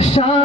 shine.